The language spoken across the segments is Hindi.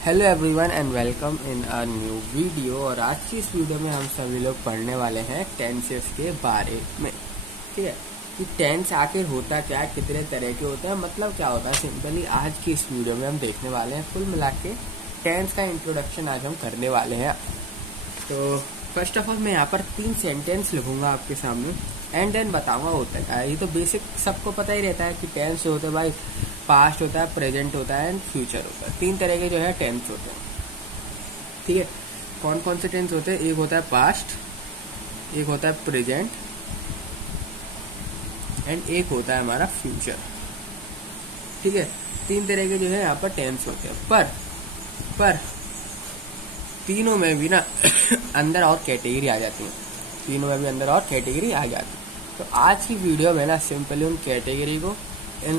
Hello everyone and welcome in a new video. और आज की इस वीडियो में हम सभी लोग पढ़ने वाले हैं टेंसेस के बारे में। ठीक है कि टेंस आखिर होता क्या है, कितने तरह के होते हैं, मतलब क्या होता है। सिंपली आज की इस वीडियो में हम देखने वाले हैं कुल मिला के टेंस का इंट्रोडक्शन आज हम करने वाले हैं। तो फर्स्ट ऑफ ऑल मैं यहाँ पर 3 सेंटेंस लिखूंगा आपके सामने एंड देन बताऊंगा होता क्या है। ये तो बेसिक सबको पता ही रहता है कि टेंस जो होता है भाई पास्ट होता है, प्रेजेंट होता है एंड फ्यूचर होता है। 3 तरह के जो है टेंस होते हैं। ठीक है, कौन कौन से टेंस होते हैं? एक होता है पास्ट, एक होता है प्रेजेंट एंड एक होता है हमारा फ्यूचर। ठीक है, 3 तरह के जो है यहाँ पर टेंस होते हैं। पर तीनों में भी ना अंदर और कैटेगरी आ जाती है, तीनों में भी अंदर और कैटेगरी आ जाती है। तो आज की वीडियो में ना सिंपली उन कैटेगरी को,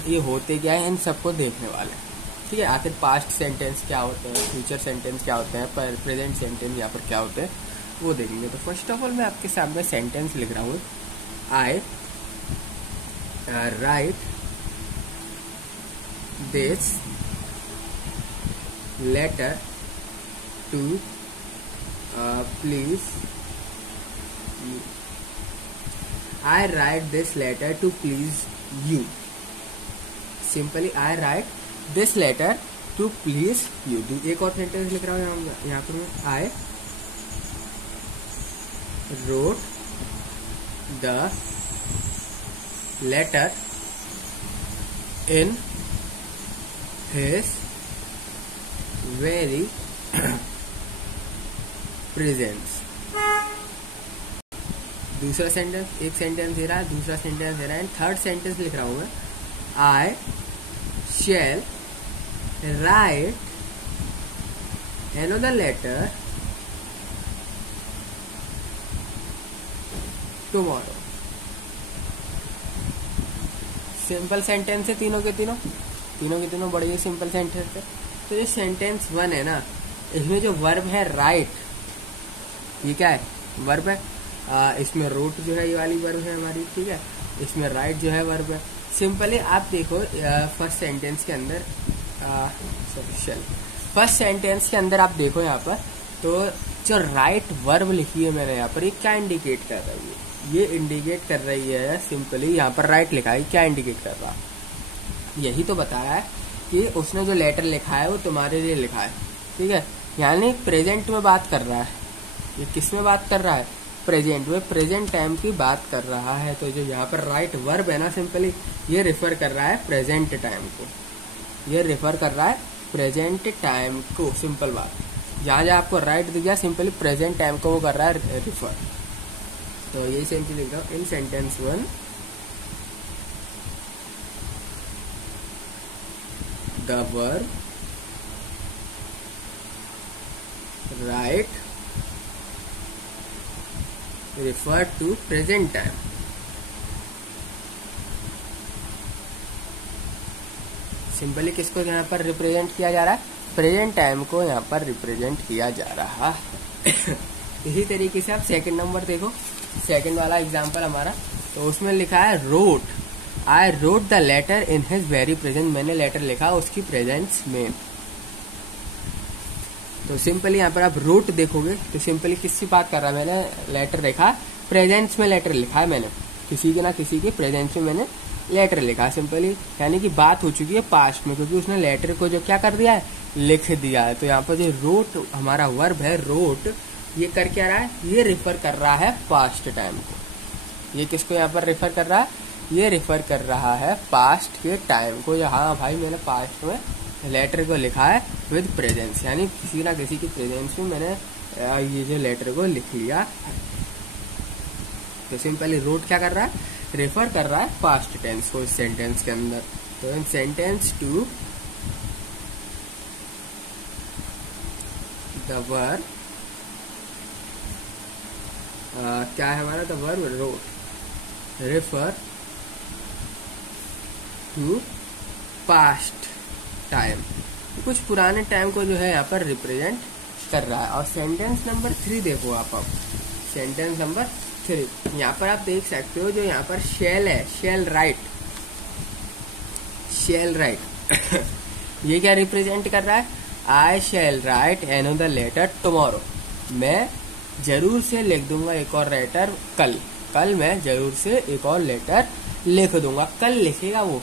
ये होते क्या है, इन सबको देखने वाले हैं। ठीक है, आखिर पास्ट सेंटेंस क्या होते हैं, फ्यूचर सेंटेंस क्या होते हैं, पर प्रेजेंट सेंटेंस यहाँ पर क्या होते हैं वो देखेंगे। तो फर्स्ट ऑफ ऑल मैं आपके सामने सेंटेंस लिख रहा हूँ। I write this letter to please you. I write this letter to please you. Simply I write this letter to please you. एक और सेंटेंस लिख रहा हूँ यहाँ पर मैं। I wrote the letter in his very presence. दूसरा सेंटेंस, एक सेंटेंस दे रहा है, दूसरा सेंटेंस दे रहा है, थर्ड सेंटेंस लिख रहा हूं मैं। I shall write another letter tomorrow. Simple sentence है तीनों के तीनों बड़े सिंपल सेंटेंस है। तो ये सेंटेंस 1 है ना, इसमें जो वर्ब है राइट, ये क्या है? वर्ब है। इसमें रोट जो है ये वाली वर्ब है हमारी। ठीक है, इसमें राइट जो है वर्ब है। सिंपली आप देखो फर्स्ट सेंटेंस के अंदर, फर्स्ट सेंटेंस के अंदर आप देखो यहाँ पर, तो जो राइट वर्ब लिखी है मैंने यहाँ पर, ये क्या इंडिकेट कर रही है? ये इंडिकेट कर रही है सिंपली, यहाँ पर राइट लिखा है, क्या इंडिकेट कर रहा है? यही तो बता रहा है कि उसने जो लेटर लिखा है वो तुम्हारे लिए लिखा है। ठीक है, यानी प्रेजेंट में बात कर रहा है। ये किस में बात कर रहा है? प्रेजेंट में, प्रेजेंट टाइम की बात कर रहा है। तो जो यहाँ पर राइट वर्ब है ना, सिंपली ये रिफर कर रहा है प्रेजेंट टाइम को, ये रिफर कर रहा है प्रेजेंट टाइम को। सिंपल बात, जहाँ जहाँ आपको राइट दिख गया सिंपली प्रेजेंट टाइम को वो कर रहा है रिफर। तो ये सेंटेंस लिख रहा हूँ in sentence 1 the verb write refer to present time। Simply किसको यहाँ पर रिप्रेजेंट किया जा रहा है? प्रेजेंट टाइम को यहाँ पर रिप्रेजेंट किया जा रहा है। इसी तरीके से आप सेकंड नंबर देखो, सेकंड वाला एग्जांपल हमारा, तो उसमें लिखा है wrote, I wrote the letter in his very present. मैंने लेटर लिखा उसकी प्रेजेंस में। तो सिंपली यहाँ पर आप रोट देखोगे तो सिंपली किसकी बात कर रहा है? मैंने लेटर लिखा, प्रेजेंस में लेटर लिखा है मैंने, किसी के ना किसी के प्रेजेंस में मैंने लेटर लिखा है। सिंपली यानी कि बात हो चुकी है पास्ट में, क्योंकि उसने लेटर को जो क्या कर दिया है, लिख दिया है। तो यहाँ पर जो रोट हमारा वर्ब है रोट, ये कर क्या रहा है? ये रिफर कर रहा है पास्ट टाइम को। ये किसको यहाँ पर रिफर कर रहा है? ये रिफर कर रहा है पास्ट के टाइम को। हाँ भाई मैंने पास्ट में लेटर को लिखा है विद प्रेजेंस, यानी किसी ना किसी की प्रेजेंस में मैंने ये जो लेटर को लिख लिया है। तो सिंपली रोट क्या कर रहा है? रेफर कर रहा है पास्ट टेंस को इस सेंटेंस के अंदर। तो इन सेंटेंस 2 द वर्ब क्या है हमारा? The verb wrote refer to past time, कुछ पुराने टाइम को जो है यहाँ पर रिप्रेजेंट कर रहा है। और सेंटेंस नंबर 3 देखो आप, अब सेंटेंस नंबर 3 यहाँ पर आप देख सकते हो, जो यहाँ पर शेल है, शेल राइट, शेल राइट ये क्या रिप्रेजेंट कर रहा है? आई shall write another letter tomorrow, मैं जरूर से लिख दूंगा एक और लेटर कल, कल मैं जरूर से एक और लेटर लिख दूंगा, कल लिखेगा वो।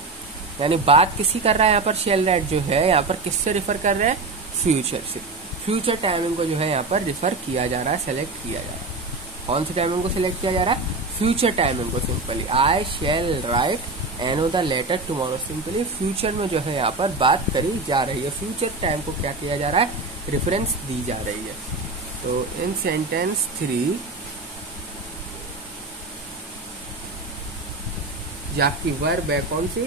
यानी बात किसी कर रहा है यहाँ पर, शैल राइट जो है यहाँ पर किससे रिफर कर रहे हैं, फ्यूचर से। फ्यूचर टाइमिंग को जो है यहाँ पर रिफर किया जा रहा है, सेलेक्ट किया जा रहा है। कौन सी टाइमिंग को सिलेक्ट किया जा रहा है, फ्यूचर टाइमिंग को। Simply I shall write another letter tomorrow, simply future में जो है यहाँ पर बात करी जा रही है, फ्यूचर टाइम को क्या किया जा रहा है, रेफरेंस दी जा रही है। तो इन सेंटेंस 3 जो आपकी वर्ब है कौन सी,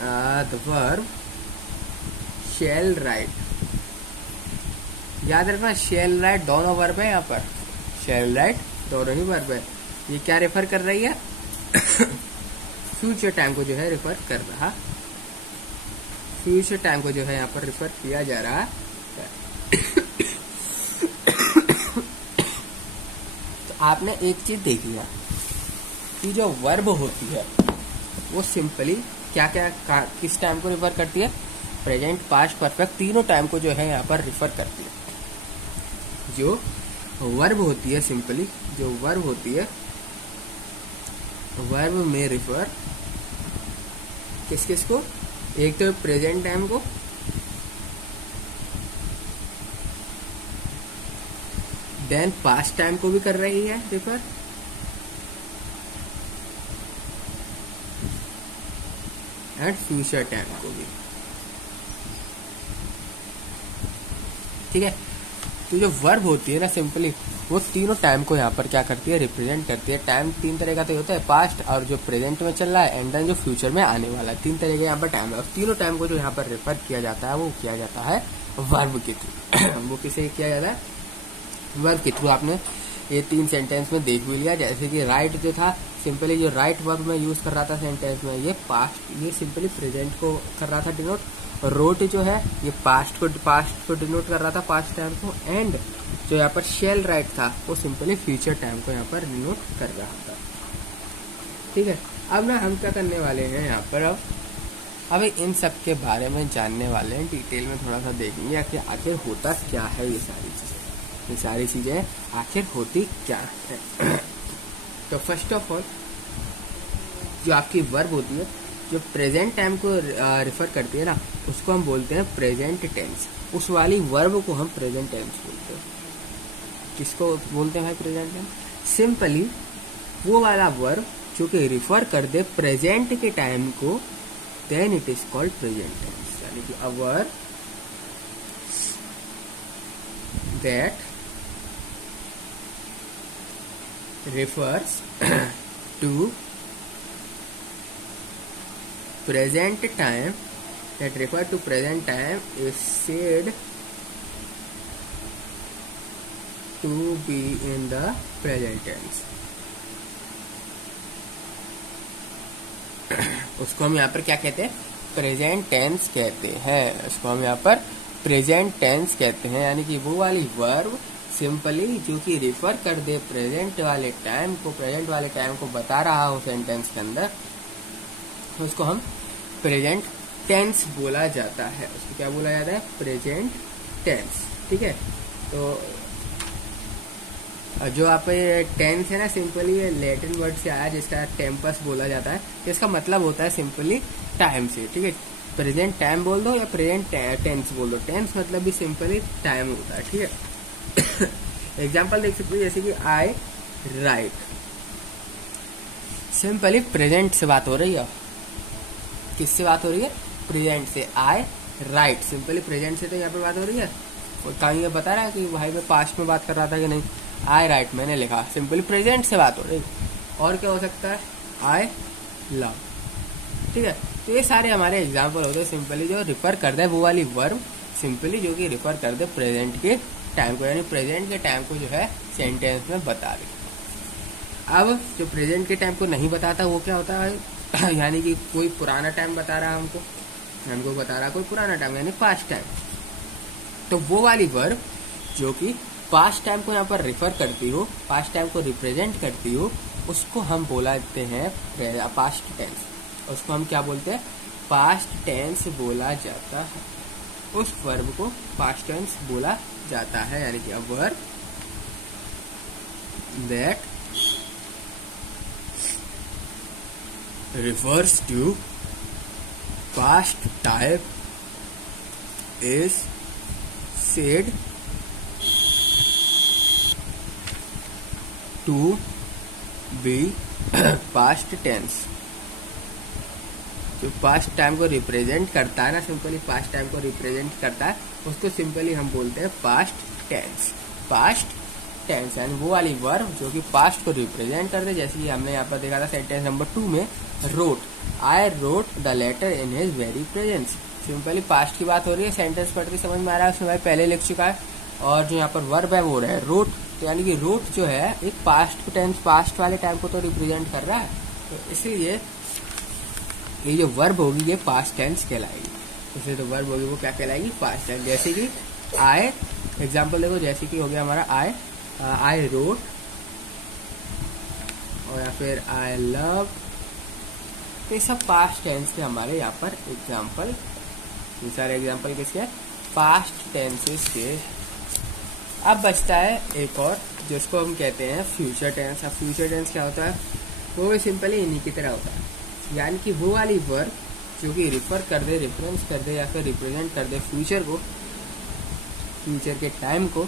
द वर्ब शैल राइट, याद रखना शैल राइट दोनों वर्ब है यहाँ पर, शैल राइट दोनों ही वर्ब है। ये क्या रेफर कर रही है, फ्यूचर टाइम को जो है रेफर कर रहा, फ्यूचर टाइम को जो है यहाँ पर रेफर किया जा रहा है। तो आपने एक चीज देखी है कि जो वर्ब होती है वो सिंपली क्या क्या किस टाइम को रेफर करती है, प्रेजेंट पास्ट परफेक्ट तीनों टाइम को जो है यहाँ पर रेफर करती है। जो वर्ब होती है सिंपली, जो वर्ब होती है वर्ब में रिफर किस किस को, एक तो प्रेजेंट टाइम को, देन पास्ट टाइम को भी कर रही है रिफर, एंड फ्यूचर टाइम को भी। ठीक है, तो जो वर्ब होती है ना सिंपली वो तीनों टाइम को यहाँ पर क्या करती है, रिप्रेजेंट करती है। टाइम 3 तरह का तो होता है, पास्ट और जो प्रेजेंट में चल रहा है, एंड देन जो फ्यूचर में आने वाला है, 3 तरह के यहाँ पर टाइम है। और तीनों टाइम को जो यहाँ पर रेफर किया जाता है वो किया जाता है वर्ब के थ्रू। वो किसे किया जाता है, वर्ब के थ्रू। आपने ये 3 सेंटेंस में देख भी लिया, जैसे कि राइट जो था सिंपली जो राइट वर्ब में यूज कर रहा था सेंटेंस में, ये पास्ट, ये सिंपली प्रेजेंट को कर रहा था डिनोट। रोट जो है ये पास्ट को डिनोट कर रहा था, पास्ट टाइम को। एंड जो यहाँ पर शेल राइट था वो सिंपली फ्यूचर टाइम को यहाँ पर डिनोट कर रहा था। ठीक है, अब ना हम क्या करने वाले हैं यहाँ पर, अब इन सब के बारे में जानने वाले हैं, डिटेल में थोड़ा सा देखेंगे कि आखिर होता क्या है ये सारी चीजें, ये सारी चीजें आखिर होती क्या है। तो फर्स्ट ऑफ ऑल जो आपकी वर्ब होती है, जो प्रेजेंट टाइम को रिफर करती है ना, उसको हम बोलते हैं प्रेजेंट टेंस। उस वाली वर्ब को हम प्रेजेंट टेंस बोलते हैं। किसको बोलते हैं भाई प्रेजेंट टेंस? सिंपली वो वाला वर्ब जो कि रिफर कर दे प्रेजेंट के टाइम को, then it is called present tense. यानी कि a verb that refers to present time, that refer to present time is said to be in the present tense। उसको हम यहाँ पर क्या कहते हैं, प्रेजेंट टेंस कहते हैं। उसको हम यहाँ पर प्रेजेंट टेंस कहते हैं। यानी कि वो वाली वर्ब सिंपली जो कि रिफर कर दे प्रेजेंट वाले टाइम को, प्रेजेंट वाले टाइम को बता रहा हो सेंटेंस के अंदर, तो उसको हम प्रेजेंट टेंस बोला जाता है। उसको क्या बोला जाता है, प्रेजेंट टेंस। ठीक है, तो जो आप टेंस है ना, सिंपली ये लैटिन वर्ड से आया जिसका टेम्पस बोला जाता है। इसका मतलब होता है सिंपली टाइम से। ठीक है, प्रेजेंट टाइम बोल दो या प्रेजेंट टेंस बोल दो, टेंस मतलब भी सिंपली टाइम होता है। ठीक है, एग्जाम्पल देख सकते हो, जैसे कि आई राइट, सिंपली प्रेजेंट से बात हो रही है। किससे बात हो रही है, प्रेजेंट से। आई राइट, सिंपली प्रेजेंट से तो यहाँ पे बात हो रही है। और कहीं ये बता रहा है कि भाई मैं पास्ट में बात कर रहा था कि नहीं, आई राइट मैंने लिखा, सिंपली प्रेजेंट से बात हो रही है। और क्या हो सकता है, आई लव। ठीक है, तो ये सारे हमारे एग्जाम्पल होते हैं सिंपली जो रिफर कर दे वो वाली वर्ब, सिंपली जो कि रिफर कर दे प्रेजेंट के टाइम को, यानी प्रेजेंट के टाइम को जो है सेंटेंस में बता दे। अब जो प्रेजेंट के टाइम को नहीं बताता वो क्या होता है, यानी कि कोई पुराना टाइम बता रहा है हमको बता रहा कोई पुराना टाइम, यानी पास्ट टाइम। तो वो वाली वर्ब जो कि पास्ट टाइम को यहाँ पर रिफर करती हो, पास्ट टाइम को रिप्रेजेंट करती हो, उसको हम बोलाते हैं पास्ट टेंस। उसको हम क्या बोलते हैं, पास्ट टेंस बोला जाता है। उस वर्ब को पास्ट टेंस बोला जाता है, यानी कि a verb that refers to past time is said to be past tense। जो पास्ट टाइम को रिप्रेजेंट करता है ना, सिंपली पास्ट टाइम को रिप्रेजेंट करता है, उसको सिंपली हम बोलते हैं पास्ट टेंस। पास्ट टेंस यानी वो वाली वर्ब जो कि पास्ट को रिप्रेजेंट करते, जैसे कि हमने यहाँ पर देखा था सेंटेंस नंबर 2 में, wrote, I wrote the letter in his very presence. Simply past की बात हो रही है, सेंटेंस पढ़ते समझ में आ रहा है, उसमें भाई पहले लिख चुका है, और जो यहाँ पर वर्ब है वो है रोट, तो यानी कि रोट जो है एक पास्ट टेंस, पास्ट वाले टाइम को तो रिप्रेजेंट कर रहा है, तो इसलिए ये जो वर्ब होगी ये पास्ट टेंस कहलाएगी। इसलिए तो वर्ब होगी वो क्या कहलाएगी, पास्ट टेंस। जैसे कि आई, एग्जाम्पल देखो, जैसे कि हो गया हमारा आई रोट, और या फिर आई लव, तो ये सब पास्ट टेंस के हमारे यहाँ पर एग्जाम्पल, ये सारे एग्जाम्पल किसके, पास्ट टेंसेस के। अब बचता है एक और जिसको हम कहते हैं फ्यूचर टेंस। अब फ्यूचर टेंस क्या होता है, वो भी सिंपली इन्हीं की तरह होता है, यानी कि वो वाली वर्ब जो कि रिफर कर दे, रेफरेंस कर दे, या फिर रिप्रेजेंट कर दे फ्यूचर को, फ्यूचर के टाइम को,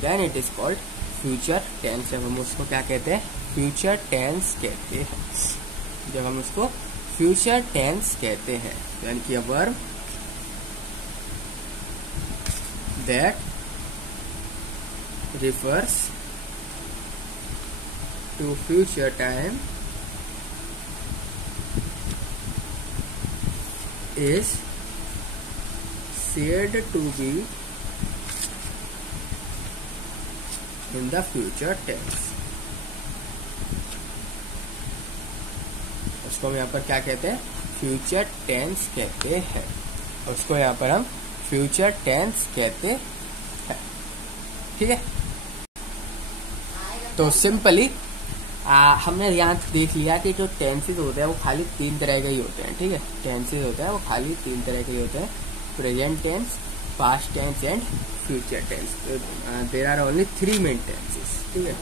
then it is called future tense. जब हम उसको क्या कहते हैं, फ्यूचर टेंस कहते हैं। जब हम उसको फ्यूचर टेंस कहते हैं, यानी कि a verb that refers to future time is said to be in the future tense। उसको हम यहाँ पर क्या कहते हैं, फ्यूचर टेंस कहते हैं। उसको यहाँ पर हम फ्यूचर टेंस कहते हैं, ठीक है। तो सिंपली हमने यहाँ देख लिया कि जो टेंसेज होते हैं वो खाली 3 तरह के ही होते हैं, ठीक है। टेंसेज होते हैं वो खाली 3 तरह के ही होते हैं, present tense, past tense and future tense. There are only 3 main tenses, ठीक है।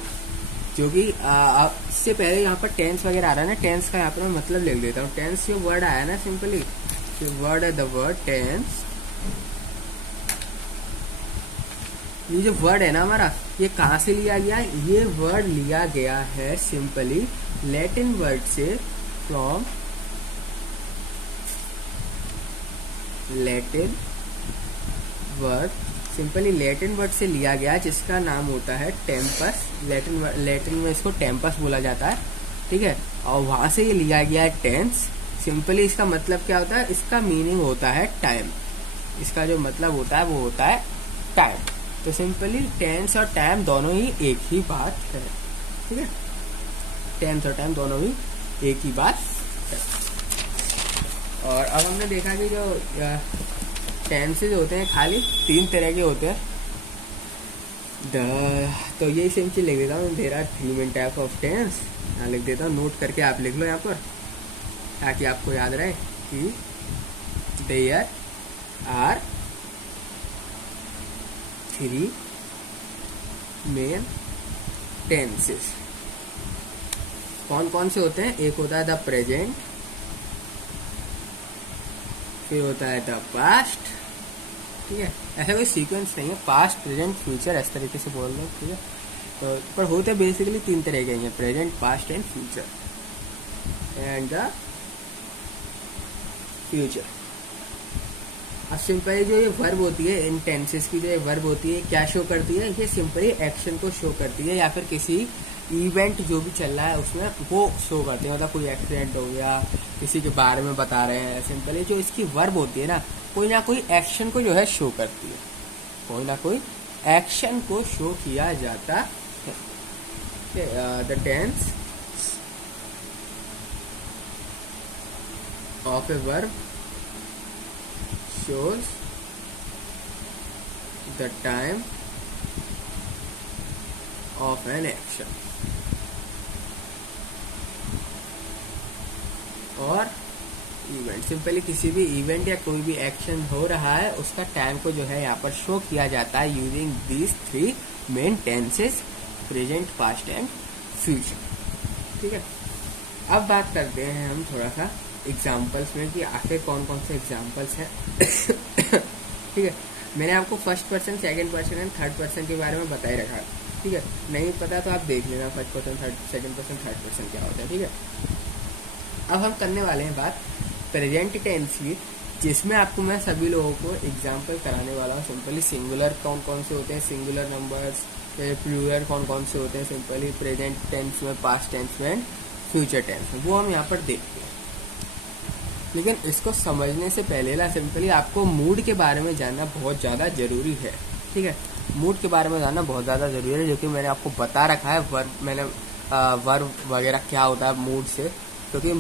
जो कि इससे पहले यहाँ पर टेंस वगैरह आ रहा है ना, टेंस का यहाँ पर मैं मतलब लिख देता हूँ। टेंस जो वर्ड आया ना, सिंपली वर्ड है द वर्ड टेंस, ये जो वर्ड है ना हमारा, ये कहाँ से लिया गया, ये वर्ड लिया गया है सिंपली लैटिन वर्ड से, from Latin word, simply Latin word से लिया गया जिसका नाम होता है टेम्पस। लैटिन में इसको टेम्पस बोला जाता है, ठीक है। और वहां से ये लिया गया है टेंस। सिंपली इसका मतलब क्या होता है, इसका मीनिंग होता है टाइम। इसका जो मतलब होता है वो होता है टाइम। तो सिंपली टेंस और टाइम दोनों ही एक ही बात है, ठीक है। टेंस और टाइम दोनों ही एक ही बात है। और अब हमने देखा कि जो टेंसेज होते हैं खाली 3 तरह के होते हैं। तो ये सिंपली लिख देता हूँ, there are 3 main type of tense. यहाँ लिख देता हूँ, नोट करके आप लिख लो यहाँ पर, ताकि आपको याद रहे कि देयर आर 3 मेन टेंसेस। कौन कौन से होते हैं, एक होता है द प्रेजेंट, फिर होता है द पास्ट, ठीक है। ऐसा कोई सीक्वेंस नहीं है, पास्ट प्रेजेंट फ्यूचर इस तरीके से बोल रहे, ठीक है। तो पर होते बेसिकली 3 तरह के हैं, present, past and future and the future. अब सिंपली जो ये वर्ब होती है, इन टेंसेस की जो ये वर्ब होती है क्या शो करती है, ये सिंपली एक्शन को शो करती है, या फिर किसी इवेंट जो भी चल रहा है उसमें वो शो करते हैं। मतलब कोई एक्सीडेंट हो गया, किसी के बारे में बता रहे हैं, सिंपली जो इसकी वर्ब होती है ना कोई एक्शन को जो है शो करती है, कोई ना कोई एक्शन को शो किया जाता है। The tense of a verb shows the time of an action। और इवेंट, सिंपली किसी भी इवेंट या कोई भी एक्शन हो रहा है उसका टाइम को जो है यहाँ पर शो किया जाता है using these 3 main tenses, present, past and future. ठीक है, अब बात करते हैं हम थोड़ा सा एग्जाम्पल्स में कि आखिर कौन कौन से एग्जाम्पल्स हैं। ठीक है, मैंने आपको first person, second person and third person के बारे में बताई रखा है। ठीक है, नहीं पता तो आप देख लेना first person, second person, third person क्या होता है। ठीक है, अब हम करने वाले हैं बात प्रेजेंट टेंस की, जिसमें आपको मैं सभी लोगों को एग्जाम्पल कराने वाला हूँ। सिंपली सिंगुलर कौन कौन से होते हैं, सिंगुलर नंबर्स, प्लूरल कौन कौन से होते हैं, सिंपली प्रेजेंट टेंस में, पास्ट टेंस में, फ्यूचर टेंस में, वो हम यहाँ पर देखते हैं। लेकिन इसको समझने से पहले ना सिंपली आपको मूड के बारे में जानना बहुत ज़्यादा जरूरी है। ठीक है, मूड के बारे में जानना बहुत ज़्यादा जरूरी है, जो कि मैंने आपको बता रखा है। वर्ब वगैरह क्या होता है मूड से, क्योंकि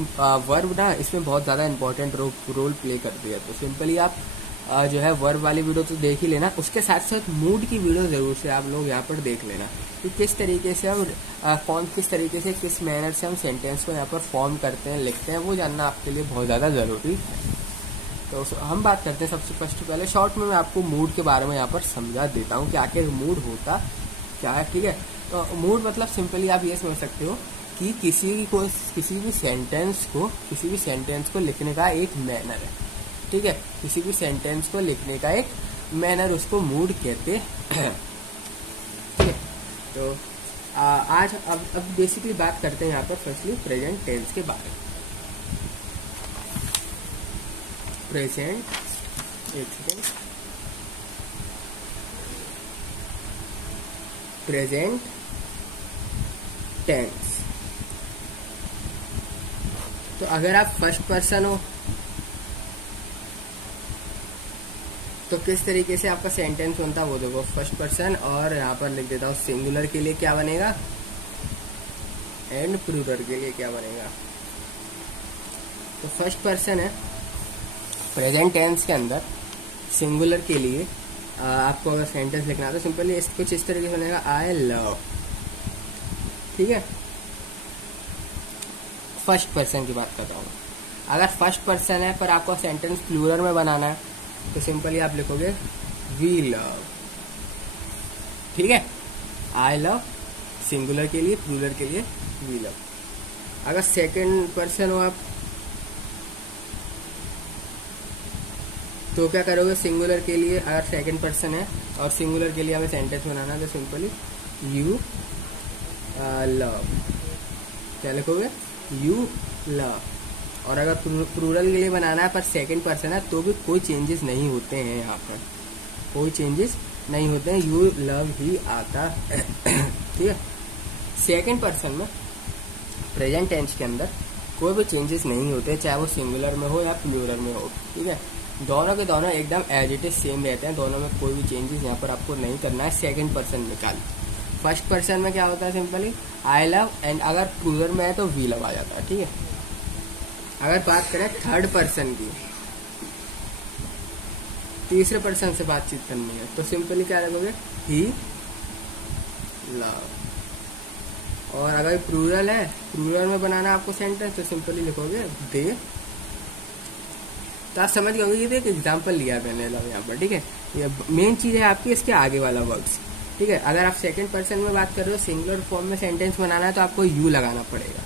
वर्ब ना इसमें बहुत ज़्यादा इंपॉर्टेंट रोल प्ले करती है। तो सिंपली आप जो है वर्ब वाली वीडियो तो देख ही लेना, उसके साथ साथ मूड की वीडियो जरूर से आप लोग यहाँ पर देख लेना कि किस तरीके से हम किस तरीके से, किस मैनर से हम सेंटेंस को यहाँ पर फॉर्म करते हैं, लिखते हैं, वो जानना आपके लिए बहुत ज़्यादा ज़रूरी है। तो हम बात करते हैं सबसे फर्स्ट पहले शॉर्ट में मैं आपको मूड के बारे में यहाँ पर समझा देता हूँ कि आखिर मूड होता क्या है। ठीक है, तो मूड मतलब सिंपली आप ये समझ सकते हो कि किसी भी सेंटेंस को लिखने का एक मैनर है। ठीक है, किसी भी सेंटेंस को लिखने का एक मैनर, उसको मूड कहते हैं। ठीक है, तो आज अब बेसिकली बात करते हैं यहाँ पर फर्स्टली प्रेजेंट टेंस के बारे में। प्रेजेंट, एक सेकेंड, प्रेजेंट टेंस। तो अगर आप फर्स्ट पर्सन हो तो किस तरीके से आपका सेंटेंस बनता है वो देखो। फर्स्ट पर्सन, और यहाँ पर लिख देता हूँ सिंगुलर के लिए क्या बनेगा एंड प्लूरल के लिए क्या बनेगा। तो फर्स्ट पर्सन है प्रेजेंट टेंस के अंदर, सिंगुलर के लिए आपको अगर सेंटेंस लिखना है तो सिंपली कुछ इस तरीके से बनेगा, आई लव। ठीक है, फर्स्ट पर्सन की बात कर रहा हूँ। अगर फर्स्ट पर्सन है पर आपको सेंटेंस प्लूरल में बनाना है तो सिंपली आप लिखोगे वी लव। ठीक है, आई लव सिंगुलर के लिए, प्लूरल के लिए वी लव। अगर सेकंड पर्सन हो आप तो क्या करोगे, सिंगुलर के लिए अगर सेकंड पर्सन है और सिंगुलर के लिए हमें सेंटेंस बनाना है तो सिंपली यू लव, क्या लिखोगे यू लव। और अगर प्लूरल के लिए बनाना है पर सेकंड पर्सन है तो भी कोई चेंजेस नहीं होते हैं, यहाँ पर कोई चेंजेस नहीं होते हैं, यू लव ही आता है। ठीक है, सेकंड पर्सन में प्रेजेंट टेंस के अंदर कोई भी चेंजेस नहीं होते, चाहे वो सिंगुलर में हो या प्लूरल में हो। ठीक है, दोनों के दोनों एकदम एज इट इज सेम रहते हैं, दोनों में कोई भी चेंजेस यहाँ पर आपको नहीं करना है। सेकंड पर्सन निकाल, फर्स्ट पर्सन में क्या होता है सिंपली आई लव, एंड अगर प्लूरल में है तो वी लव आ जाता है। ठीक है, अगर बात करें थर्ड पर्सन की, तीसरे पर्सन से बातचीत करनी है तो सिंपली क्या रखोगे ही लव। और अगर प्लूरल है, प्लूरल में बनाना आपको सेंटेंस तो सिंपली लिखोगे दे। तो आप समझ गए होंगे, ये एक एग्जाम्पल लिया मैंने लव यहाँ पर। ठीक है, ये मेन चीज है आपकी इसके आगे वाला वर्ड्स। ठीक है, अगर आप सेकंड पर्सन में बात कर रहे हो, सिंगुलर फॉर्म में सेंटेंस बनाना है तो आपको यू लगाना पड़ेगा।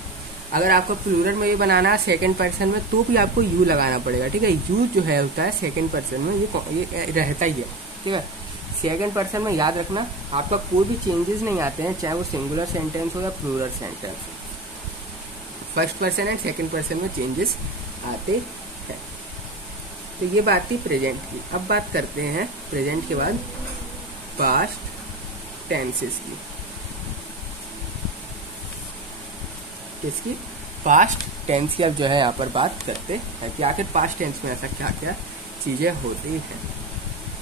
अगर आपको प्लूरल में भी बनाना है सेकंड पर्सन में तो भी आपको यू लगाना पड़ेगा। ठीक है, यू जो है होता है सेकंड पर्सन में, ये रहता ही है। ठीक है, सेकंड पर्सन में याद रखना आपका कोई भी चेंजेस नहीं आते हैं, चाहे वो सिंगुलर सेंटेंस हो या प्लूरल सेंटेंस हो। First person and second person में चेंजेस आते हैं। तो ये बात थी प्रेजेंट की। अब बात करते हैं प्रेजेंट के बाद पास्ट टेंसेस की। इसकी पास्ट टेंस की अब जो है यहाँ पर बात करते हैं कि आखिर पास्ट टेंस में ऐसा क्या क्या चीजें होती हैं।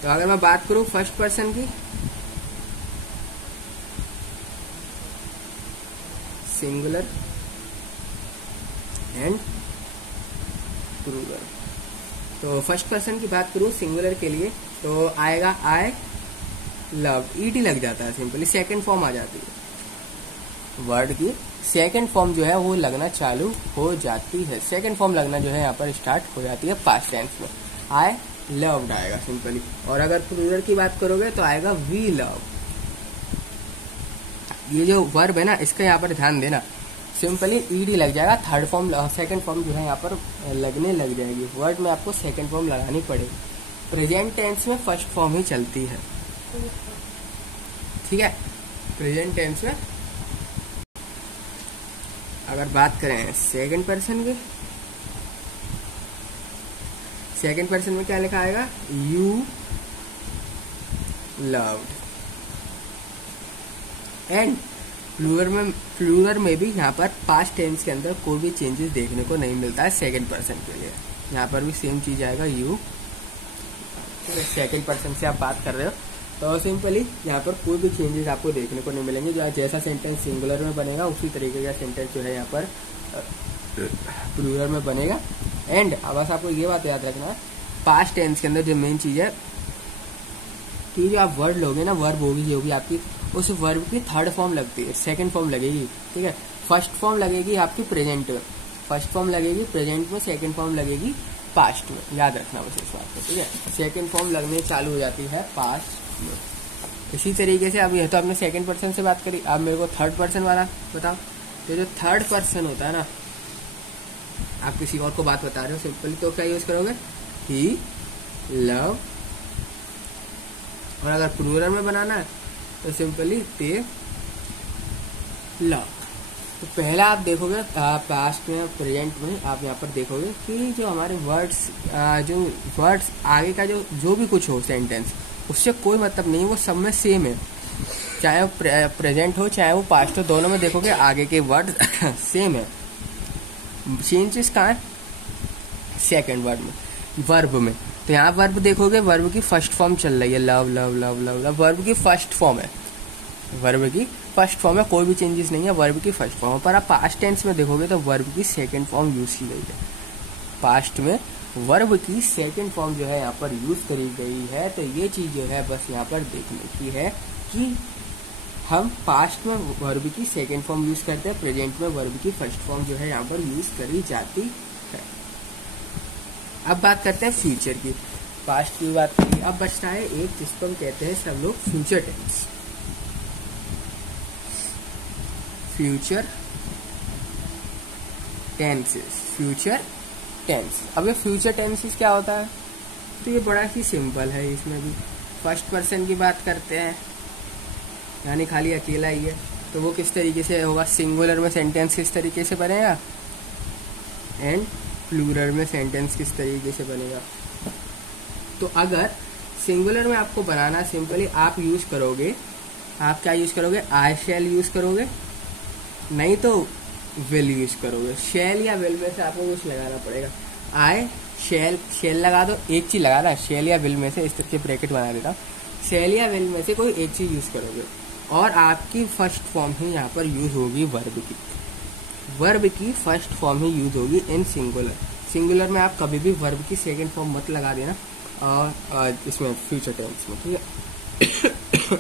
तो अगर मैं बात करूं फर्स्ट पर्सन की, सिंगुलर एंड प्लूरल। तो फर्स्ट पर्सन की बात करूं सिंगुलर के लिए तो आएगा आई लव, ईडी लग जाता है सिंपली, सेकंड फॉर्म आ जाती है। वर्ड की सेकंड फॉर्म जो है वो लगना चालू हो जाती है, सेकंड फॉर्म लगना जो है यहाँ पर स्टार्ट हो जाती है पास्ट टेंस में। आई लव्ड आएगा सिंपली। और अगर प्लूरल की बात करोगे तो आएगा वी लव। ये जो वर्ब है ना, इसका यहाँ पर ध्यान देना, सिंपली ईडी लग जाएगा, थर्ड फॉर्म सेकंड फॉर्म जो है यहाँ पर लगने लग जाएगी। वर्ड में आपको सेकंड फॉर्म लगानी पड़ेगी। प्रेजेंट टेंस में फर्स्ट फॉर्म ही चलती है, ठीक है। प्रेजेंट टेंस में अगर बात करें सेकंड पर्सन की, सेकंड पर्सन में क्या लिखा आएगा, यू लव्ड। एंड प्लूरल में भी यहाँ पर पास्ट टेंस के अंदर कोई भी चेंजेस देखने को नहीं मिलता है सेकंड पर्सन के लिए। यहाँ पर भी सेम चीज आएगा, यू। सेकंड पर्सन से आप बात कर रहे हो तो सिंपली यहाँ पर कोई भी चेंजेस आपको देखने को नहीं मिलेंगे। जो जैसा सेंटेंस सिंगुलर में बनेगा उसी तरीके का सेंटेंस जो है यहाँ पर प्लूरल में बनेगा। एंड बस आपको ये बात याद रखना है, पास्ट टेंस के अंदर जो मेन चीज है कि जो आप वर्ड लोगे ना, वर्ब होगी जो भी आपकी, उस वर्ब की थर्ड फॉर्म लगती है, सेकंड फॉर्म लगेगी, ठीक है। फर्स्ट फॉर्म लगेगी आपकी प्रेजेंट में, फर्स्ट फॉर्म लगेगी प्रेजेंट में, सेकंड फॉर्म लगेगी पास्ट में। याद रखना बस इस बात को, ठीक है। सेकंड फॉर्म लगने चालू हो जाती है पास्ट में। इसी तरीके से अब ये तो आपने सेकंड पर्सन से बात करी, अब मेरे को थर्ड पर्सन वाला बताओ। तो जो थर्ड पर्सन होता है ना, आप किसी और को बात बता रहे हो सिंपली, तो क्या यूज करोगे, ही लव। और अगर प्लूरल में बनाना है तो सिंपली दे लव। तो पहला आप देखोगे पास्ट में, प्रेजेंट में, आप यहाँ पर देखोगे कि जो हमारे वर्ड्स आगे का जो भी कुछ हो सेंटेंस, उससे कोई मतलब नहीं, वो सब में सेम है। चाहे वो प्रेजेंट हो चाहे वो पास्ट हो, दोनों में देखोगे आगे के वर्ड सेम है। चेंजेस कहाँ है, सेकंड वर्ड में, वर्ब में। तो यहाँ वर्ब देखोगे, वर्ब की फर्स्ट फॉर्म चल रही है, love love love love love, verb की फर्स्ट फॉर्म है, वर्ब की फर्स्ट फॉर्म है, कोई भी चेंजेस नहीं है, वर्ब की फर्स्ट फॉर्म है। पर आप पास्ट टेंस में देखोगे तो वर्ब की सेकंड फॉर्म यूज की गई है। पास्ट में वर्ब की सेकंड फॉर्म जो है यहाँ पर यूज करी गई है। तो ये चीज जो है बस यहाँ पर देखने की है कि हम पास्ट में वर्ब की सेकंड फॉर्म यूज करते हैं, प्रेजेंट में वर्ब की फर्स्ट फॉर्म जो है यहाँ पर यूज करी जाती है। अब बात करते हैं फ्यूचर की। पास्ट की बात करी, अब बचता है एक जिसको हम कहते हैं सब लोग future tense. Future tenses, future tense. अब ये फ्यूचर टेंसेस क्या होता है, तो ये बड़ा ही सिंपल है। इसमें भी फर्स्ट पर्सन की बात करते हैं, यानी खाली अकेला ही है, तो वो किस तरीके से होगा, सिंगुलर में सेंटेंस किस तरीके से बनेगा, एंड प्लूरल में सेंटेंस किस तरीके से बनेगा। तो अगर सिंगुलर में आपको बनाना, सिंपली आप यूज करोगे, आप क्या यूज करोगे, आई शैल यूज करोगे, नहीं तो विल यूज करोगे। शैल या विल में से आपको कुछ लगाना पड़ेगा। आई शैल, शैल लगा दो, एक चीज लगा रहा, शैल या विल में से, इस तरह के ब्रैकेट बना देता हूँ, शैल या विल में से कोई एक चीज यूज करोगे और आपकी फर्स्ट फॉर्म ही यहाँ पर यूज होगी वर्ब की। वर्ब की फर्स्ट फॉर्म ही यूज होगी इन सिंगुलर। सिंगुलर में आप कभी भी वर्ब की सेकंड फॉर्म मत लगा देना और इसमें फ्यूचर टेंस में, ठीक है।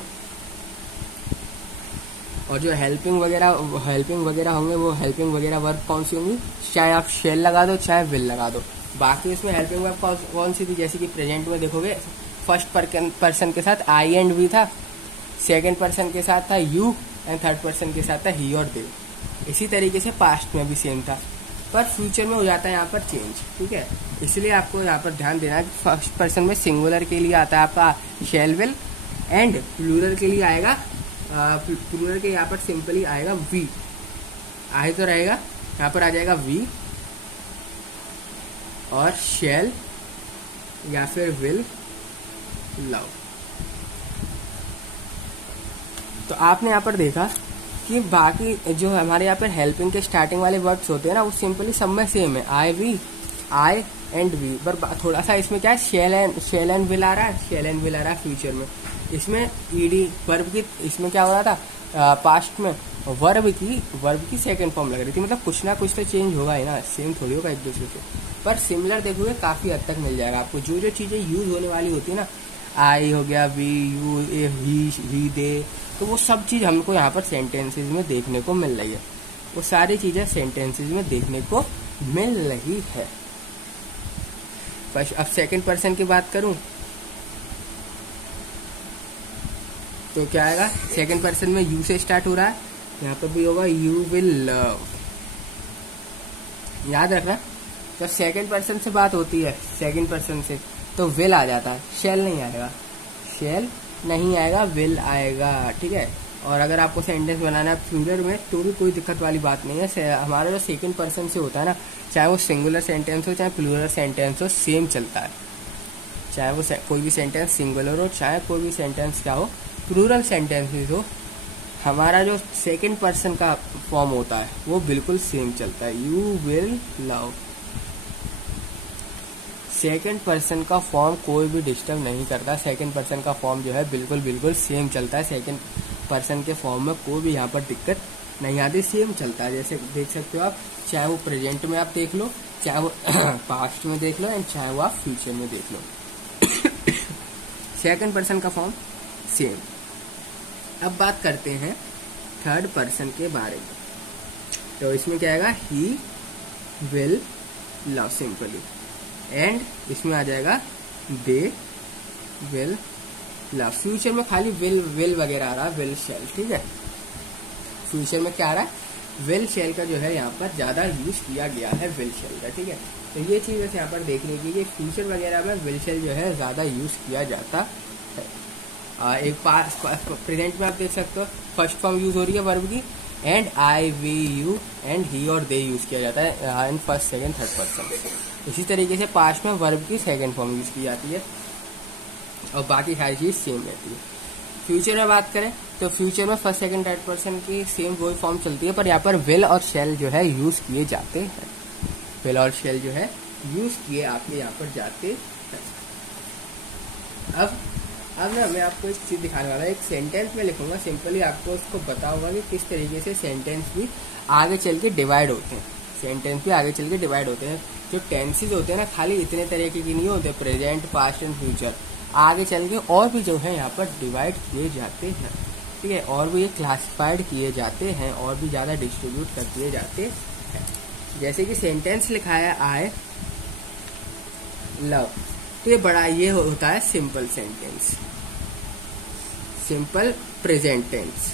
और जो हेल्पिंग वगैरह होंगे, वो हेल्पिंग वगैरह वर्ब कौन सी होंगी, चाहे आप शेल लगा दो चाहे विल लगा दो। बाकी इसमें हेल्पिंग वर्ब कौन सी थी, जैसे कि प्रेजेंट में देखोगे फर्स्ट पर्सन के साथ आई एंड वी था, सेकंड पर्सन के साथ था यू, एंड थर्ड पर्सन के साथ था ही और दे। इसी तरीके से पास्ट में भी सेम था, पर फ्यूचर में हो जाता है यहाँ पर चेंज, ठीक है। इसलिए आपको यहाँ पर ध्यान देना है कि फर्स्ट पर्सन में सिंगुलर के लिए आता है आपका शेल विल, एंड प्लूरल के लिए आएगा, प्लूरल के यहाँ पर सिंपली आएगा वी। आई तो रहेगा, यहाँ पर आ जाएगा वी और शेल या फिर विल लव। तो आपने यहाँ पर देखा कि बाकी जो हमारे यहाँ पर हेल्पिंग के स्टार्टिंग वाले वर्ड्स होते हैं ना, वो सिंपली सब में सेम है, आई वी, आई एंड वी। पर थोड़ा सा इसमें क्या है, शेल एंड विल आ रहा है, शेल एंड विल आ रहा है फ्यूचर में। इसमें ईडी वर्ब की, इसमें क्या हो रहा था पास्ट में वर्ब की सेकंड फॉर्म लग रही थी। मतलब कुछ ना कुछ तो चेंज होगा ही ना, सेम थोड़ी होगा एक दूसरे से, पर सिमिलर देखोगे काफी हद तक मिल जाएगा आपको। जो जो चीजें यूज होने वाली होती है ना, आई हो गया, वी, यू, ही दे, तो वो सब चीज हमको यहाँ पर सेंटेंसेज में देखने को मिल रही है, वो सारी चीजें सेंटेंसेज में देखने को मिल रही है। अब सेकंड पर्सन की बात करूं तो क्या आएगा, सेकंड पर्सन में यू से स्टार्ट हो रहा है, यहाँ पर भी होगा यू विल लव, याद रखना। तो सेकंड पर्सन से बात होती है, सेकंड पर्सन से तो विल आ जाता है, शेल नहीं आएगा, शेल नहीं आएगा, विल आएगा, ठीक है। और अगर आपको सेंटेंस बनाना है फ्यूचर में तो भी कोई दिक्कत वाली बात नहीं है। हमारा जो सेकंड पर्सन से होता है ना, चाहे वो सिंगुलर सेंटेंस हो चाहे प्लूरल सेंटेंस हो, सेम चलता है। चाहे वो कोई भी सेंटेंस सिंगुलर हो चाहे कोई भी सेंटेंस क्या हो प्लूरल सेंटेंसेस हो, हमारा जो सेकंड पर्सन का फॉर्म होता है वो बिल्कुल सेम चलता है, you will love. Second person का फॉर्म कोई भी डिस्टर्ब नहीं करता, सेकंड पर्सन का फॉर्म जो है बिल्कुल बिल्कुल सेम चलता है। सेकंड पर्सन के फॉर्म में कोई भी यहाँ पर दिक्कत नहीं आती, सेम चलता है। जैसे देख सकते हो आप, चाहे वो प्रेजेंट में आप देख लो, चाहे वो पास्ट में देख लो, एंड चाहे वो आप फ्यूचर में देख लो, सेकंड पर्सन का फॉर्म सेम। अब बात करते हैं थर्ड पर्सन के बारे में, तो इसमें क्या आएगा, he will love simply, and इसमें आ जाएगा दे विल लव। फ्यूचर में खाली विल वगैरह आ रहा है, विल शेल, ठीक है। फ्यूचर में क्या आ रहा है, विल शेल का जो है यहाँ पर ज्यादा यूज किया गया है, विल शेल का, ठीक है। तो ये चीज बस यहाँ पर देखने की, ये फ्यूचर वगैरह में विल शेल जो है ज्यादा यूज किया जाता है। एक प्रेजेंट में आप देख सकते हो फर्स्ट फॉर्म यूज हो रही है वर्ब की, and I we you and he और दे यूज किया जाता है in first second third person. इसी तरीके से पास्ट में वर्ब की सेकंड फॉर्म यूज की जाती है और बाकी सारी चीज सेम रहती है। फ्यूचर में बात करें तो फ्यूचर में फर्स्ट सेकंड थर्ड पर्सन की सेम वही फॉर्म चलती है, पर यहाँ पर विल और शेल जो है यूज किए जाते हैं, विल और शेल जो है यूज किए आपके यहाँ पर जाते हैं। अब ना मैं आपको एक चीज दिखाने वाला, एक सेंटेंस में लिखूंगा, सिंपली आपको उसको पता होगा कि किस तरीके से सेंटेंस भी आगे चल के डिवाइड होते हैं, सेंटेंस भी आगे चल के डिवाइड होते हैं। जो टेंसेज होते हैं ना, खाली इतने तरीके की नहीं होते, प्रेजेंट पास्ट एंड फ्यूचर, आगे चल के और भी जो है यहाँ पर डिवाइड किए जाते हैं, ठीक है, और भी ये क्लासिफाइड किए जाते हैं और भी ज्यादा डिस्ट्रीब्यूट कर दिए जाते हैं। जैसे कि सेंटेंस लिखा है आई लव, तो ये बड़ा ये होता है simple sentence, simple present tense.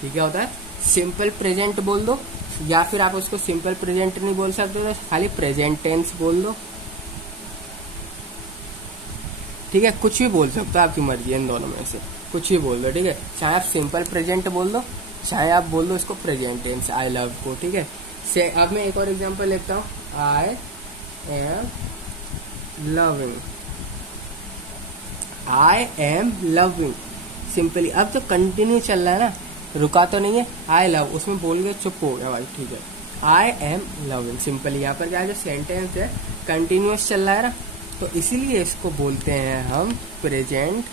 ठीक है, होता है सिंपल प्रेजेंट बोल दो, या फिर आप उसको सिंपल प्रेजेंट नहीं बोल सकते तो खाली प्रेजेंट टेंस बोल दो, ठीक है, कुछ भी बोल सकते हो, आपकी मर्जी है, इन दोनों में से कुछ भी बोल दो, ठीक है। चाहे आप सिंपल प्रेजेंट बोल दो, चाहे आप बोल दो इसको प्रेजेंट टेंस आई लव को, ठीक है। अब मैं एक और एग्जांपल लेता हूँ, I am loving, I am loving simply. अब तो कंटिन्यू चल रहा है ना, रुका तो नहीं है, आई लव उसमें बोल के चुप हो गया भाई, ठीक है। आई एम लविंग सिंपली, यहाँ पर क्या है, जो सेंटेंस है कंटिन्यूअस चल रहा है ना, तो इसीलिए इसको बोलते हैं हम प्रेजेंट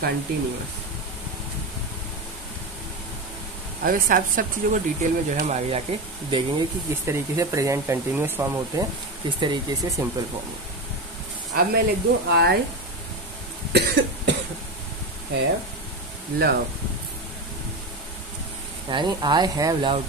कंटिन्यूअस। अब इस सब चीजों को डिटेल में जो है हम आगे जाके देखेंगे कि किस तरीके से प्रेजेंट कंटिन्यूअस फॉर्म होते हैं, किस तरीके से सिंपल फॉर्म होते हैं। अब मैं लिख दूं आई हैव लव, यानी आई हैव लव।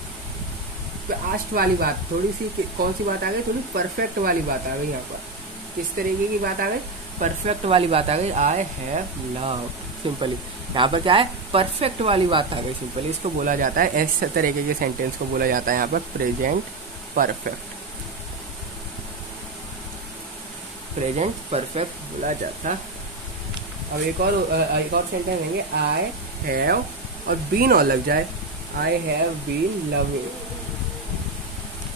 पास्ट वाली बात, थोड़ी सी कौन सी बात आ गई, थोड़ी परफेक्ट वाली बात आ गई। यहाँ पर किस तरीके की बात आ गई, परफेक्ट वाली बात आ गई, आई हैव लव सिंपली। यहाँ पर क्या है, परफेक्ट वाली बात आ गई सिंपली। इसको बोला जाता है, इस तरीके के सेंटेंस को बोला जाता है यहाँ पर प्रेजेंट परफेक्ट, प्रेजेंट परफेक्ट बोला जाता। अब एक और सेंटेंस लेंगे, आई हैव और बीन और लग जाए, आई हैव बीन लविंग,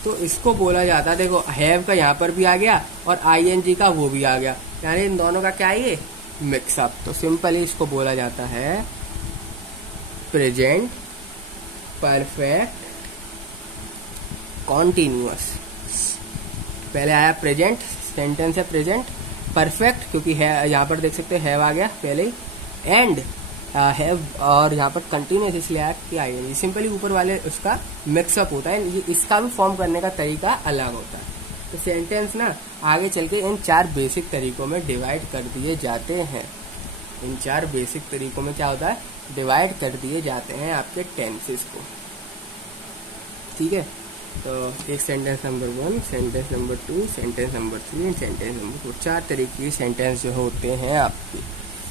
तो इसको बोला जाता है, देखो हैव का यहाँ पर भी आ गया और आईएनजी का वो भी आ गया, यानी इन दोनों का क्या है, ये मिक्सअप। तो सिंपली इसको बोला जाता है प्रेजेंट परफेक्ट कॉन्टिन्यूअस। पहले आया प्रेजेंट, सेंटेंस है प्रेजेंट परफेक्ट, क्योंकि है यहाँ पर देख सकते हैं हैव आ गया पहले ही, एंड हैव और यहाँ पर कंटिन्यूअस इसलिए आया कि आईएनजी। सिंपली ऊपर वाले उसका मिक्सअप होता है, इसका भी फॉर्म करने का तरीका अलग होता है। तो सेंटेंस ना आगे चल के इन 4 बेसिक तरीकों में डिवाइड कर दिए जाते हैं। इन 4 बेसिक तरीकों में क्या होता है, डिवाइड कर दिए जाते हैं आपके टेंसेस को। ठीक है, तो एक sentence number 1, sentence number 2, sentence number 3 and sentence number 4। 4 तरीके के सेंटेंस जो होते हैं आपके,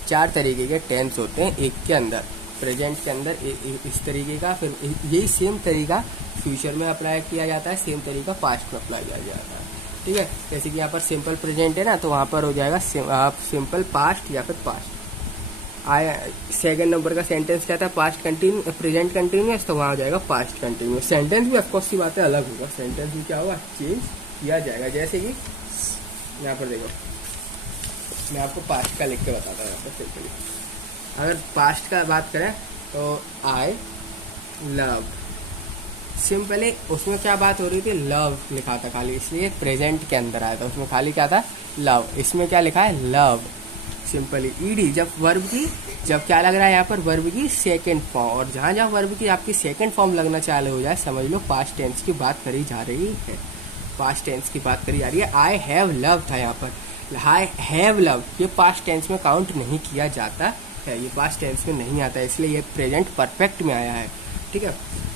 4 तरीके के टेंस होते हैं एक के अंदर। प्रेजेंट के अंदर इस तरीके का, फिर यही सेम तरीका फ्यूचर में अप्लाई किया जाता है, सेम तरीका पास्ट में अप्लाई किया जाता है। ठीक है, जैसे कि यहाँ पर सिंपल प्रेजेंट है ना, तो वहाँ पर हो जाएगा आप सिंपल पास्ट या फिर पास्ट। सेकंड नंबर का सेंटेंस क्या था, पास्ट कंटिन्यू, प्रेजेंट कंटिन्यूअस, तो वहाँ हो जाएगा पास्ट कंटिन्यूअस। सेंटेंस भी ऑफकोर्स सी बात है अलग होगा, सेंटेंस भी क्या होगा, चेंज किया जाएगा। जैसे कि यहाँ पर देखो, मैं आपको पास्ट का लिख के बताता हूँ। यहाँ पर सिंपली अगर पास्ट का बात करें तो आई लव, सिंपली उसमें क्या बात हो रही थी, लव लिखा था खाली, इसलिए प्रेजेंट के अंदर आया था, उसमें खाली क्या था, लव। इसमें क्या लिखा है, लव, सिंपली ईडी। जब वर्ब की, जब क्या लग रहा है यहाँ पर, वर्ब की सेकंड फॉर्म, और जहां जहां वर्ब की आपकी सेकंड फॉर्म लगना चालू हो जाए, समझ लो पास्ट टेंस की बात करी जा रही है, पास्ट टेंस की बात करी जा रही है। आई हैव लव था यहाँ पर, आई हैव लव, ये पास्ट टेंस में काउंट नहीं किया जाता है, ये पास्ट टेंस में नहीं आता है, इसलिए ये प्रेजेंट परफेक्ट में आया है। ठीक है,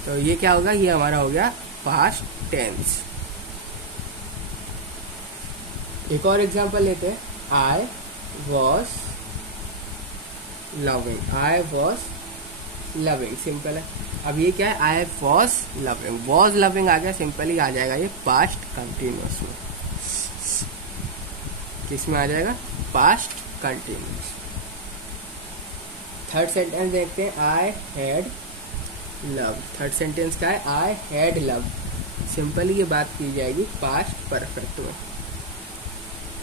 तो ये क्या होगा, ये हमारा हो गया पास्ट टेंस। एक और एग्जांपल लेते हैं, I was loving, I was loving, simple है। अब ये क्या है, I was loving, was loving आ गया, सिंपली आ जाएगा ये पास्ट कंटिन्यूअस में। किसमें आ जाएगा, पास्ट कंटिन्यूअस। थर्ड सेंटेंस देखते हैं, आई हैड लव। थर्ड सेंटेंस का है, आई हैड लव, सिंपली ये बात की जाएगी पास्ट परफेक्ट में।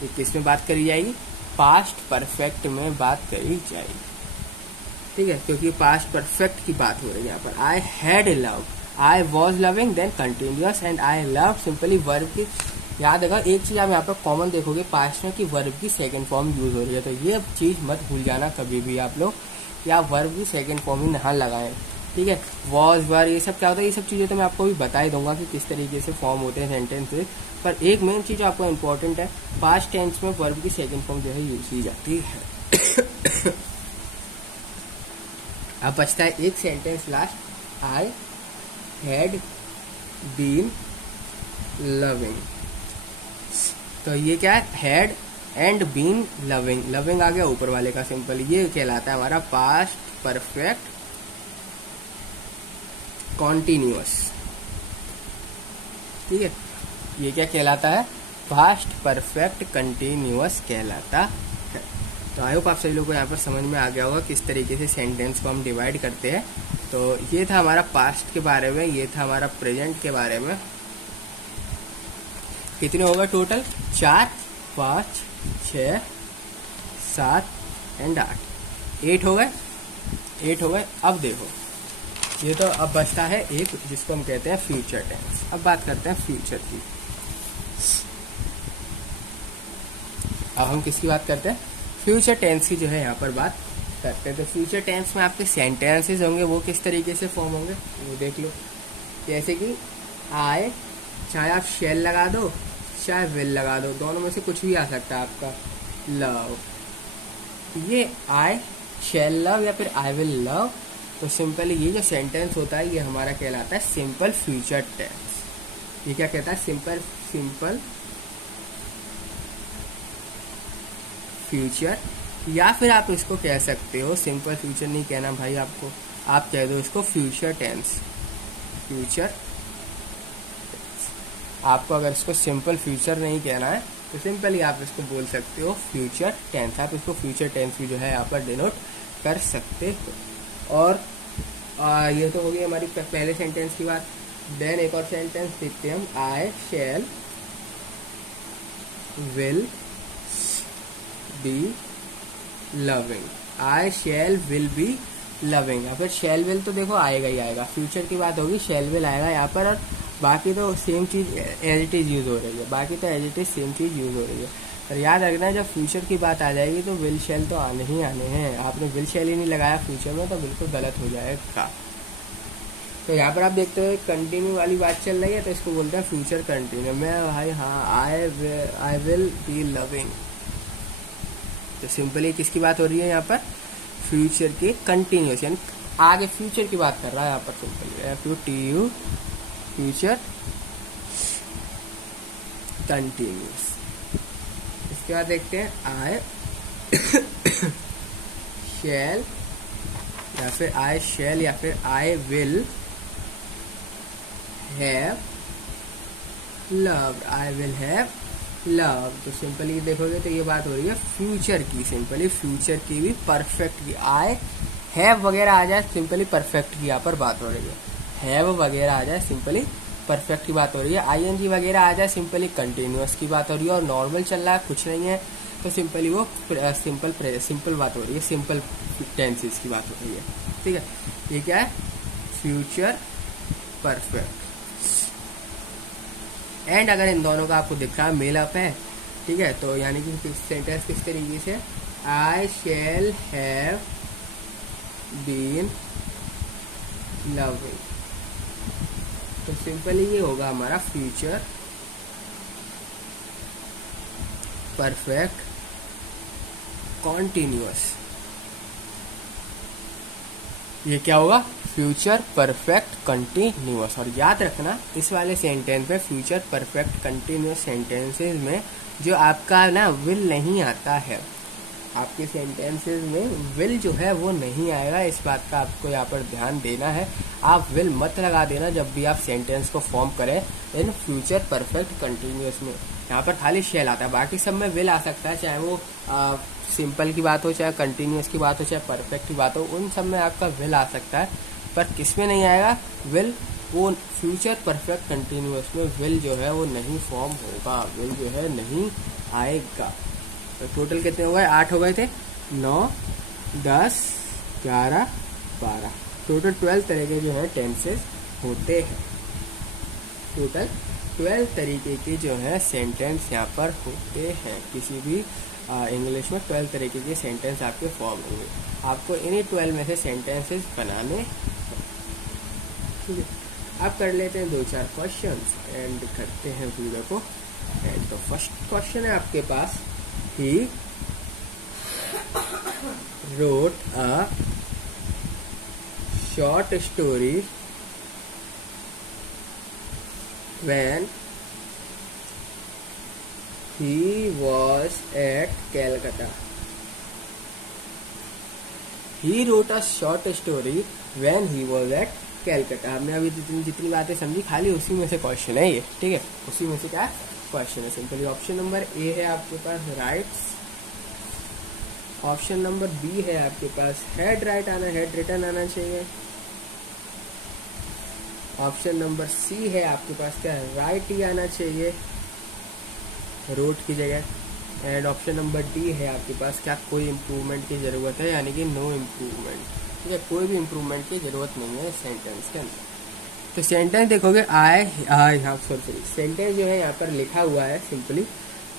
ये किस में बात करी जाएगी, पास्ट परफेक्ट में बात करी जाएगी। ठीक है, क्योंकि पास्ट परफेक्ट की बात हो रही है यहाँ पर। I had love, I was loving, then continuous, and I love, simply verb की। याद रखो एक चीज आप यहाँ पर कॉमन देखोगे पास्ट में, कि वर्ब की सेकंड फॉर्म यूज हो रही है, तो ये चीज मत भूल जाना कभी भी आप लोग, या वर्ब की सेकंड फॉर्म ही ना लगाएं। ठीक है, वॉज, वर, ये सब क्या होता है, ये सब चीजें तो मैं आपको भी बता ही दूंगा कि किस तरीके से फॉर्म होते हैं सेंटेंसेस। पर एक मेन चीज आपको इम्पोर्टेंट है, पास्ट टेंस में वर्ब की सेकंड फॉर्म जो है यूज की जाती है। अब बचता है एक sentence last, I had been loving. तो ये क्या है, had and been loving, loving आ गया ऊपर वाले का, सिंपल ये कहलाता है हमारा पास्ट परफेक्ट कॉन्टिन्यूअस। ठीक है, ये क्या कहलाता है, पास्ट परफेक्ट कंटिन्यूअस कहलाता है। तो आई होप आप सभी लोगों को यहाँ पर समझ में आ गया होगा किस तरीके से सेंटेंस को हम डिवाइड करते हैं। तो ये था हमारा पास्ट के बारे में, ये था हमारा प्रेजेंट के बारे में। कितने होगा टोटल, 4, 5, 6, 7 एंड 8, 8 हो गए, 8 हो गए। अब देखो ये तो अब बचता है एक, जिसको हम कहते हैं फ्यूचर टेंस। अब बात करते हैं फ्यूचर की। अब हम किसकी बात करते हैं, फ्यूचर टेंस की जो है यहाँ पर बात करते हैं। तो फ्यूचर टेंस में आपके सेंटेंसेस होंगे, वो किस तरीके से फॉर्म होंगे वो देख लो। जैसे कि आई, चाहे आप शेल लगा दो चाहे विल लगा दो, दोनों में से कुछ भी आ सकता है आपका। लव, ये आई शेल लव या फिर आई विल लव, तो सिंपली ये जो सेंटेंस होता है ये हमारा कहलाता है सिंपल फ्यूचर टेंस। ये क्या कहता है, सिंपल फ्यूचर, या फिर आप इसको कह सकते हो, सिंपल फ्यूचर नहीं कहना भाई आपको, आप कह दो इसको फ्यूचर टेंस। फ्यूचर, आपको अगर इसको सिंपल फ्यूचर नहीं कहना है तो सिंपली आप इसको बोल सकते हो फ्यूचर टेंस। आप इसको फ्यूचर टेंस भी जो है यहाँ पर डिनोट कर सकते हो। और ये तो हो गई हमारी पहले सेंटेंस की बात। देन एक और सेंटेंस देखते हैं हम, I shall will be loving. I shall will be loving, या फिर शैल विल तो देखो आएगा ही आएगा, फ्यूचर की बात होगी, शैल विल आएगा यहाँ पर, और बाकी तो सेम चीज एज इट इज यूज हो रही है, बाकी तो एज इट इज सेम चीज यूज हो रही है। पर याद रखना जब फ्यूचर की बात आ जाएगी तो विल शैल तो आने ही आने हैं। आपने विल शैल ही नहीं लगाया फ्यूचर में तो बिल्कुल गलत हो जाएगा। तो यहाँ पर आप देखते हो कंटिन्यू वाली बात चल रही है, तो इसको बोलते हैं फ्यूचर कंटिन्यू। मैं भाई हाँ, आई विल बी लविंग, तो सिंपली किसकी बात हो रही है यहाँ पर, फ्यूचर के कंटिन्यूस, यानी आगे फ्यूचर की बात कर रहा है यहाँ पर सिंपली फ्यूचर कंटिन्यूस। इसके बाद देखते हैं आई शैल या फिर आई शैल या फिर I will have love, I will have love. तो सिंपली देखोगे तो ये बात हो रही है फ्यूचर की, सिंपली फ्यूचर की भी परफेक्ट की, आई हैव वगैरह आ जाए सिंपली परफेक्ट की यहाँ पर बात हो रही है, हैव वगैरह आ जाए सिंपली परफेक्ट की बात हो रही है, आईएनजी वगैरह आ जाए सिंपली कंटिन्यूअस की बात हो रही है, और नॉर्मल चल रहा है कुछ नहीं है तो सिंपली वो सिंपल बात हो रही है, सिंपल टेंसेस की बात हो रही है। ठीक है, ये क्या है, फ्यूचर परफेक्ट। एंड अगर इन दोनों का आपको दिख रहा है मेल अप है, ठीक है, तो यानी कि सेंटेंस किस तरीके से, आई शैल हैव बीन लविंग, तो सिंपली ये होगा हमारा फ्यूचर परफेक्ट कॉन्टिन्यूअस। ये क्या होगा, फ्यूचर परफेक्ट कंटिन्यूअस। और याद रखना इस वाले सेंटेंस में, फ्यूचर परफेक्ट कंटिन्यूअस सेंटेंसेस में जो आपका ना विल नहीं आता है, आपके सेंटेंसेस में विल जो है वो नहीं आएगा, इस बात का आपको यहाँ पर ध्यान देना है। आप विल मत लगा देना जब भी आप सेंटेंस को फॉर्म करें इन फ्यूचर परफेक्ट कंटिन्यूअस में। यहाँ पर खाली शेल आता है, बाकी सब में विल आ सकता है, चाहे वो सिंपल की बात हो, चाहे कंटिन्यूअस की बात हो, चाहे परफेक्ट की बात हो, उन सब में आपका विल आ सकता है, पर किसमें नहीं आएगा विल, वो फ्यूचर परफेक्ट कंटिन्यूअस में विल जो है वो नहीं फॉर्म होगा, विल जो है नहीं आएगा। तो टोटल कितने हो गए, 8 हो गए थे, 9 10 11 12, टोटल 12 तरह के जो है टेंसेस होते हैं, टोटल 12 तरीके के जो है सेंटेंस यहाँ पर होते हैं। किसी भी इंग्लिश में 12 तरीके के सेंटेंस आपके फॉर्म होंगे, आपको इन्हीं 12 में से सेंटेंसेस बनाने हैं। ठीक है, अब कर लेते हैं 2-4 क्वेश्चंस एंड करते हैं वीडियो को एंड। तो फर्स्ट क्वेश्चन है आपके पास, he wrote a short story when he was at Calcutta. He wrote a short story when he was at Calcutta. हमने अभी जितनी बातें समझी खाली उसी में से क्वेश्चन है ये, ठीक है, उसी में से क्या क्वेश्चन है। सिंपली ऑप्शन नंबर ए है आपके पास राइट्स, ऑप्शन नंबर बी है आपके पास हेड राइट आना, हेड रिटर्न आना चाहिए, ऑप्शन नंबर सी है आपके पास क्या है, राइट ही आना चाहिए रोट की जगह, एंड ऑप्शन नंबर डी है आपके पास क्या, कोई इम्प्रूवमेंट की जरूरत है, यानी कि नो इम्प्रूवमेंट। ठीक है, कोई भी इम्प्रूवमेंट की जरूरत नहीं है सेंटेंस के अंदर। तो सेंटेंस देखोगे यहाँ सॉरी सेंटेंस जो है यहाँ पर लिखा हुआ है सिंपली,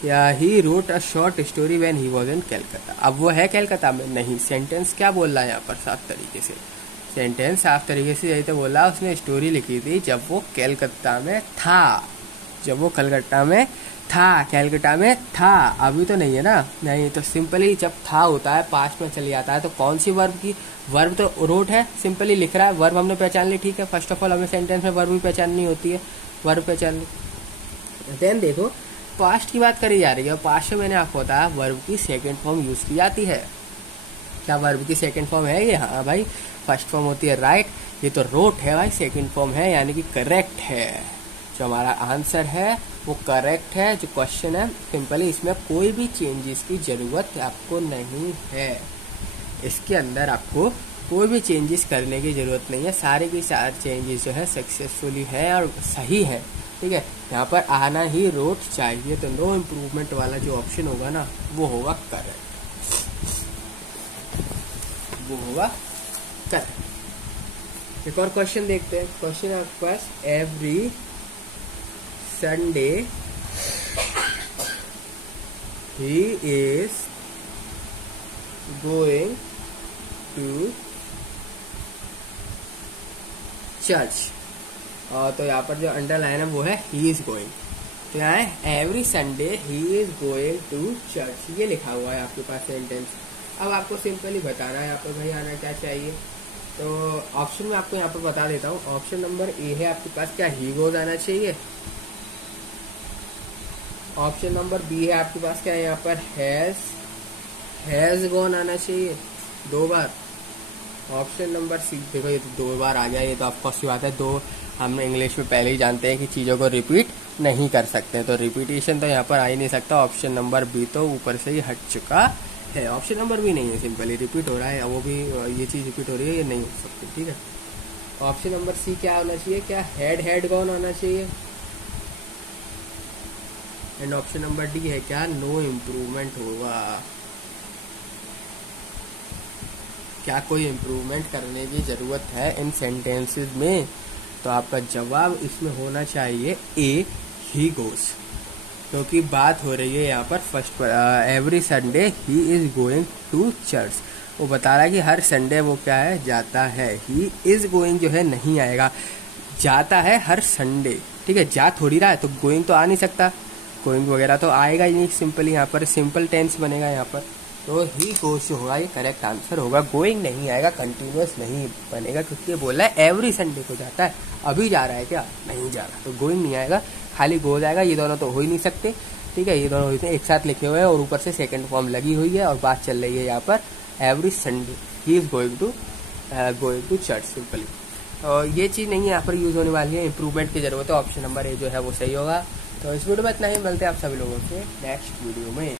या he wrote a short story when he was in Calcutta. अब वो है कलकत्ता में नहीं, सेंटेंस क्या बोल रहा है यहाँ पर साफ तरीके से, सेंटेंस साफ तरीके से यही तो बोला, उसने स्टोरी लिखी थी जब वो कलकत्ता में था, जब वो कलकत्ता में था, कलकत्ता में था, अभी तो नहीं है ना, नहीं, तो सिंपली जब था होता है पास्ट में चली जाता है, तो कौन सी वर्ब की, वर्ब तो रोट है, सिंपली लिख रहा है, वर्ब हमने पहचान ली, ठीक है, फर्स्ट ऑफ ऑल हमें सेंटेंस में वर्ब भी पहचाननी होती है, वर्ब पहचान ली। देन देखो पास्ट की बात करी जा रही है, और पास्ट में मैंने आपको बताया वर्ब की सेकंड फॉर्म यूज की जाती है। क्या वर्ब की सेकंड फॉर्म है ये, हाँ भाई, फर्स्ट फॉर्म होती है राइट, ये तो रोट है भाई, सेकंड फॉर्म है यानी कि करेक्ट है, जो हमारा आंसर है वो करेक्ट है, जो क्वेश्चन है सिंपली इसमें कोई भी चेंजेस की जरूरत आपको नहीं है, इसके अंदर आपको कोई भी चेंजेस करने की जरूरत नहीं है, सारे के सारे चेंजेस जो है सक्सेसफुली है और सही है। ठीक है, यहाँ पर आना ही रोट चाहिए, तो नो इम्प्रूवमेंट वाला जो ऑप्शन होगा ना वो होगा करेक्ट, वो होगा करेक्ट। एक और क्वेश्चन देखते हैं, क्वेश्चन है आपके पास, every Sunday he is going to church, तो यहाँ पर जो अंडरलाइन है वो है ही इज गोइंग, तो यहाँ है every Sunday he is going to church, ये लिखा हुआ है आपके पास सेंटेंस। अब आपको सिंपली बताना है यहाँ पर भाई आना क्या चाहिए। तो ऑप्शन में आपको यहाँ पर बता देता हूँ। ऑप्शन नंबर ए है आपके पास क्या ही गोज आना चाहिए। ऑप्शन नंबर बी है आपके पास क्या है यहाँ पर हैज गॉन आना चाहिए 2 बार। ऑप्शन नंबर सी, देखो ये तो 2 बार आ गया, ये तो ऑफकोर्स की बात है। 2 हम इंग्लिश में पहले ही जानते हैं कि चीज़ों को रिपीट नहीं कर सकते, तो रिपीटेशन तो यहाँ पर आ ही नहीं सकता। ऑप्शन नंबर बी तो ऊपर से ही हट चुका है। ऑप्शन नंबर बी नहीं है, सिंपली रिपीट हो रहा है, वो भी ये चीज़ रिपीट हो रही है, ये नहीं हो सकती, ठीक है। ऑप्शन नंबर सी क्या होना चाहिए, क्या हैड गॉन आना चाहिए। एंड ऑप्शन नंबर डी है क्या नो इम्प्रूवमेंट होगा। क्या कोई इम्प्रूवमेंट करने की ज़रूरत है इन सेंटेंसेस में। तो आपका जवाब इसमें होना चाहिए ए ही गोज, क्योंकि बात हो रही है यहाँ पर फर्स्ट पर every Sunday he is going to church. वो बता रहा है कि हर संडे वो क्या है जाता है। ही इज गोइंग जो है नहीं आएगा, जाता है हर संडे, ठीक है। जा थोड़ी रहा है तो गोइंग तो आ नहीं सकता, गोइंग वगैरह तो आएगा ही नहीं। सिंपल यहाँ पर सिंपल टेंस बनेगा यहाँ पर, तो ही गोज जो होगा ये करेक्ट आंसर होगा। गोइंग नहीं आएगा, कंटिन्यूअस नहीं बनेगा, क्योंकि ये बोला है एवरी संडे को जाता है। अभी जा रहा है क्या, नहीं जा रहा, तो गोइंग नहीं आएगा, खाली गोज आएगा। ये दोनों तो हो ही नहीं सकते, ठीक है। ये दोनों होते हैं एक साथ लिखे हुए हैं और ऊपर से सेकंड फॉर्म लगी हुई है और बात चल रही है यहाँ पर every Sunday he is going to church simply. और ये चीज़ नहीं यहाँ पर यूज होने वाली है, इंप्रूवमेंट की जरूरत है। ऑप्शन नंबर ए जो है वो सही होगा। तो इस वीडियो में इतना ही, मिलते हैं आप सभी लोगों से नेक्स्ट वीडियो में।